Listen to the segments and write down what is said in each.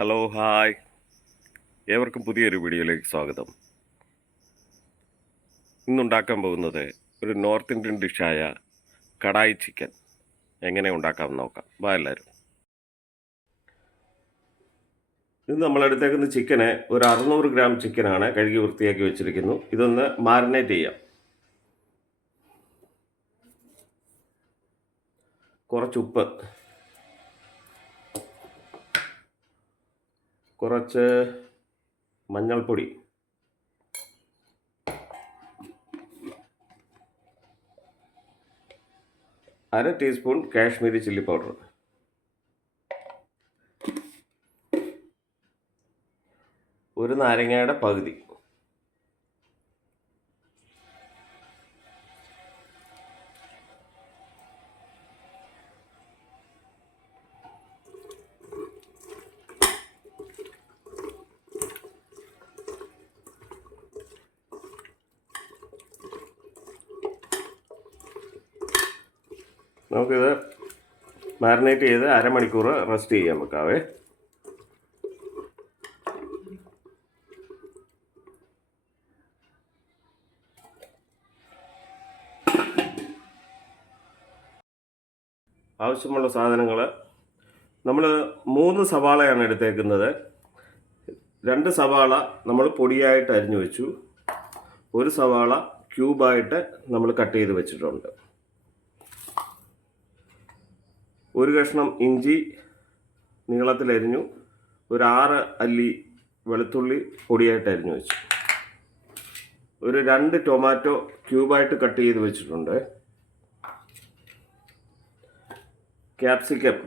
Hello hi ഏവർക്കും പുതിയൊരു വീഡിയോയിലേക്ക് സ്വാഗതം. ഇന്നുണ്ടാക്കാൻ പോകുന്നത് ഒരു നോർത്ത് ഇന്ത്യൻ ഡിഷായ കടായി ചിക്കൻ. എങ്ങനെ ഉണ്ടാക്കാം നോക്കാം. വാ എല്ലാവരും. ഇത് നമ്മളെടുത്തേക്കുന്ന ചിക്കന് ഒരു അറുന്നൂറ് ഗ്രാം ചിക്കനാണ് കഴുകി വൃത്തിയാക്കി വെച്ചിരിക്കുന്നു. ഇതൊന്ന് മാരിനേറ്റ് ചെയ്യാം. കുറച്ച് ഉപ്പ് കുറച്ച് മഞ്ഞൾപ്പൊടി. അര ടീസ്പൂൺ കാശ്മീരി ചില്ലി പൗഡർ. ഒരു നാരങ്ങയുടെ പകുതി. നമുക്കിത് മാരിനേറ്റ് ചെയ്ത് അരമണിക്കൂർ റെസ്റ്റ് ചെയ്യാൻ വെക്കാവേ ആവശ്യമുള്ള സാധനങ്ങൾ നമ്മൾ മൂന്ന് സവാളയാണ് എടുത്തേക്കുന്നത്. രണ്ട് സവാള നമ്മൾ പൊടിയായിട്ട് അരിഞ്ഞു വെച്ചു. ഒരു സവാള ക്യൂബായിട്ട് നമ്മൾ കട്ട് ചെയ്ത് വെച്ചിട്ടുണ്ട്. ഒരു കഷ്ണം ഇഞ്ചി നീളത്തിലരിഞ്ഞു ഒരു ആറ് അല്ലി വെളുത്തുള്ളി പൊടിയായിട്ട് അരിഞ്ഞു വെച്ചു. ഒരു രണ്ട് ടൊമാറ്റോ ക്യൂബായിട്ട് കട്ട് ചെയ്ത് വെച്ചിട്ടുണ്ട്. ക്യാപ്സിക്കം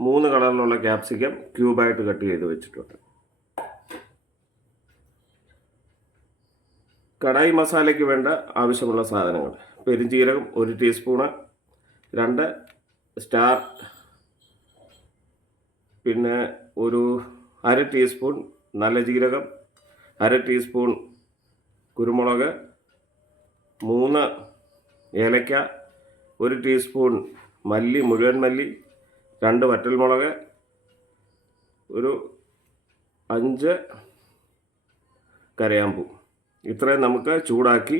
മൂന്ന് കളറിലുള്ള ക്യാപ്സിക്കം ക്യൂബായിട്ട് കട്ട് ചെയ്ത് വെച്ചിട്ടുണ്ട്. കടായി മസാലയ്ക്ക് വേണ്ട ആവശ്യമുള്ള സാധനങ്ങൾ. പെരിഞ്ജീരകം ഒരു ടീസ്പൂണ് രണ്ട് സ്റ്റാർ പിന്നെ ഒരു അര ടീസ്പൂൺ നല്ല ജീരകം അര ടീസ്പൂൺ കുരുമുളക് മൂന്ന് ഏലക്ക ഒരു ടീസ്പൂൺ മല്ലി മുഴുവൻ മല്ലി രണ്ട് വറ്റൽമുളക് ഒരു അഞ്ച് കരയാമ്പൂ ഇത്രയും നമുക്ക് ചൂടാക്കി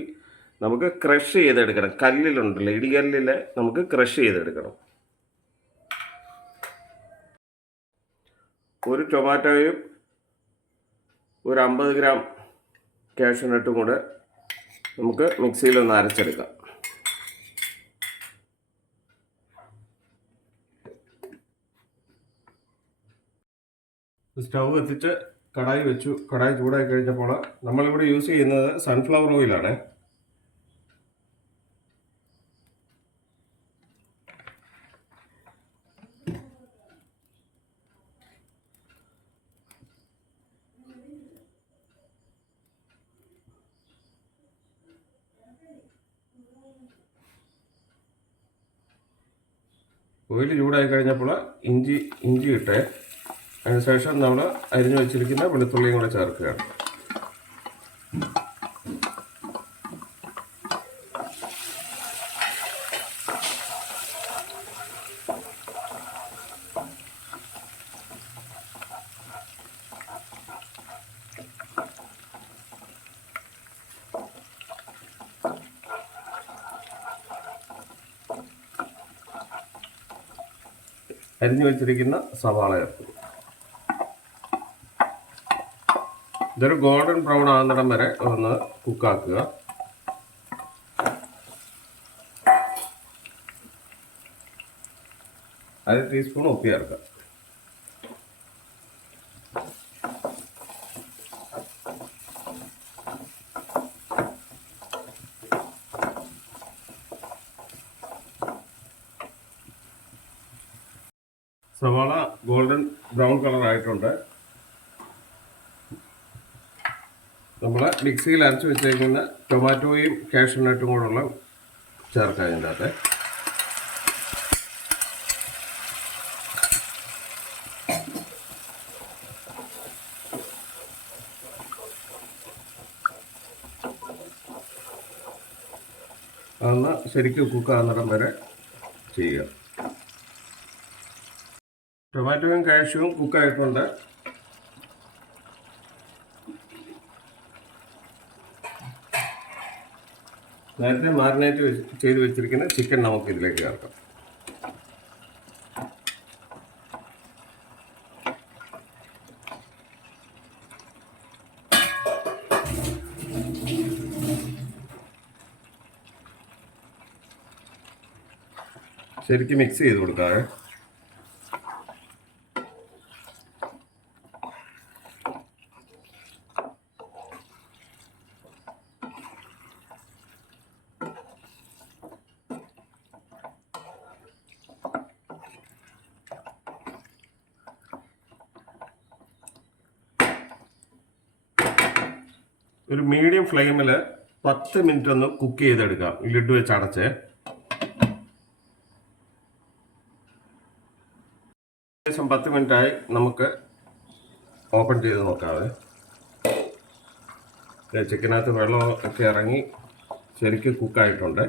നമുക്ക് ക്രഷ് ചെയ്തെടുക്കണം. കല്ലിലുണ്ടല്ലോ ഇടികല്ലിൽ നമുക്ക് ക്രഷ് ചെയ്തെടുക്കണം. ഒരു ടൊമാറ്റോയും ഒരു അമ്പത് ഗ്രാം കാഷ്യൂനട്ടും കൂടെ നമുക്ക് മിക്സിയിലൊന്ന് അരച്ചെടുക്കാം. സ്റ്റൗ കത്തിച്ച് കടായി വെച്ചു. കടായി ചൂടായി കഴിഞ്ഞപ്പോൾ നമ്മളിവിടെ യൂസ് ചെയ്യുന്നത് സൺഫ്ലവർ ഓയിലാണ് ഓയിൽ ചൂടായി കഴിഞ്ഞപ്പോൾ ഇഞ്ചി ഇഞ്ചി ഇട്ടേ. അതിനുശേഷം നമ്മൾ അരിഞ്ഞു വെച്ചിരിക്കുന്ന വെളുത്തുള്ളിയും കൂടെ ചേർക്കുകയാണ്. അരിഞ്ഞു വെച്ചിരിക്കുന്ന സവാള ചേർക്കുക ഇതൊരു ഗോൾഡൻ ബ്രൗൺ ആകുന്നിടം വരെ ഒന്ന് കുക്കാക്കുക അര ടീസ്പൂൺ ഉപ്പ് ചേർക്കുക. സവാള ഗോൾഡൻ ബ്രൗൺ കളർ ആയിട്ടുണ്ട്. നമ്മൾ മിക്സിയിൽ അരച്ച് വെച്ചേക്കുന്ന ടൊമാറ്റോയും കാഷ്യൂനട്ടും കൂടെയുള്ള ചേർക്കാം അതിന്റെ അകത്ത്. ശരിക്കും ശരിക്കും കുക്കാകുന്നിടം വരെ ചെയ്യുക. ടൊമാറ്റോയും കാഴ്ചയും കുക്കായിട്ടുണ്ട്. നേരത്തെ മാറിനേറ്റ് ചെയ്ത് വെച്ചിരിക്കുന്ന ചിക്കൻ നമുക്ക് ഇതിലേക്ക് ചേർക്കാം. ശരിക്കും മിക്സ് ചെയ്ത് കൊടുക്കാം. ഒരു മീഡിയം ഫ്ലെയിമിൽ പത്ത് മിനിറ്റ് ഒന്ന് കുക്ക് ചെയ്തെടുക്കാം. ലിഡ് വെച്ച് അടച്ച്. ഏകദേശം പത്ത് മിനിറ്റായി നമുക്ക് ഓപ്പൺ ചെയ്ത് നോക്കാവേ. ചിക്കനകത്ത് വെള്ളം ഒക്കെ ഇറങ്ങി ശരിക്കും കുക്കായിട്ടുണ്ട്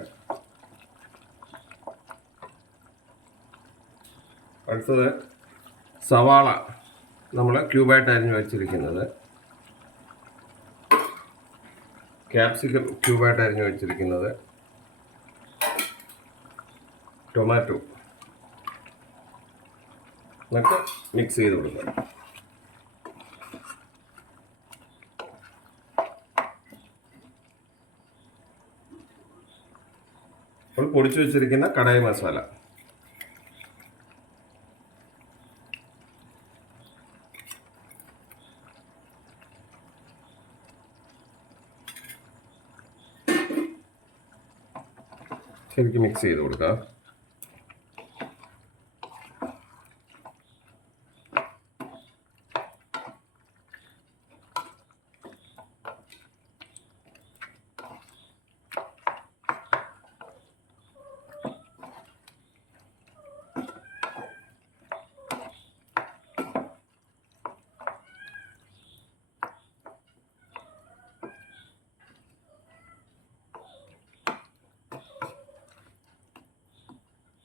അടുത്തത് സവാള നമ്മൾ ക്യൂബായിട്ട് അരിഞ്ഞു വെച്ചിരിക്കുന്നത്. ക്യാപ്സിക്കം ക്യൂബായിട്ട് അരിഞ്ഞു വെച്ചിരിക്കുന്നത്. ടൊമാറ്റോ എന്നിട്ട് മിക്സ് ചെയ്ത് കൊടുക്കുക അപ്പോൾ പൊടിച്ചു വെച്ചിരിക്കുന്ന കടായി മസാല. ശരിക്കും മിക്സ് ചെയ്ത് കൊടുക്കുക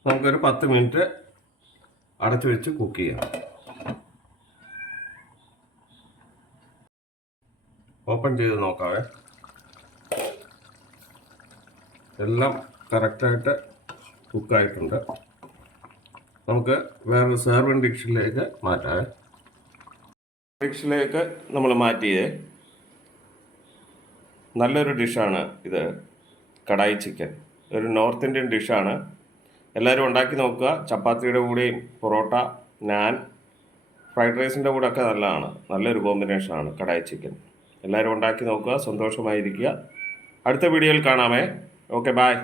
നമുക്കൊരു പത്ത് മിനിറ്റ് അടച്ചു വെച്ച് കുക്ക് ചെയ്യാം. ഓപ്പൺ ചെയ്ത് നോക്കാവേ. എല്ലാം കറക്റ്റായിട്ട് കുക്കായിട്ടുണ്ട്. നമുക്ക് വേറൊരു സെർവൻ ഡിഷിലേക്ക് മാറ്റാവേ. ഡിഷിലേക്ക് നമ്മൾ മാറ്റിയേ. നല്ലൊരു ഡിഷാണ് ഇത്. കടായി ചിക്കൻ ഒരു നോർത്ത് ഇന്ത്യൻ ഡിഷാണ് എല്ലാവരും ഉണ്ടാക്കി നോക്കുക. ചപ്പാത്തിയുടെ കൂടെയും പൊറോട്ട നാൻ ഫ്രൈഡ് റൈസിന്റെ കൂടെ ഒക്കെ നല്ലതാണ്. നല്ലൊരു കോമ്പിനേഷനാണ് കടായി ചിക്കൻ എല്ലാവരും ഉണ്ടാക്കി നോക്കുക സന്തോഷമായിരിക്കുക. അടുത്ത വീഡിയോയിൽ കാണാമേ. Okay bye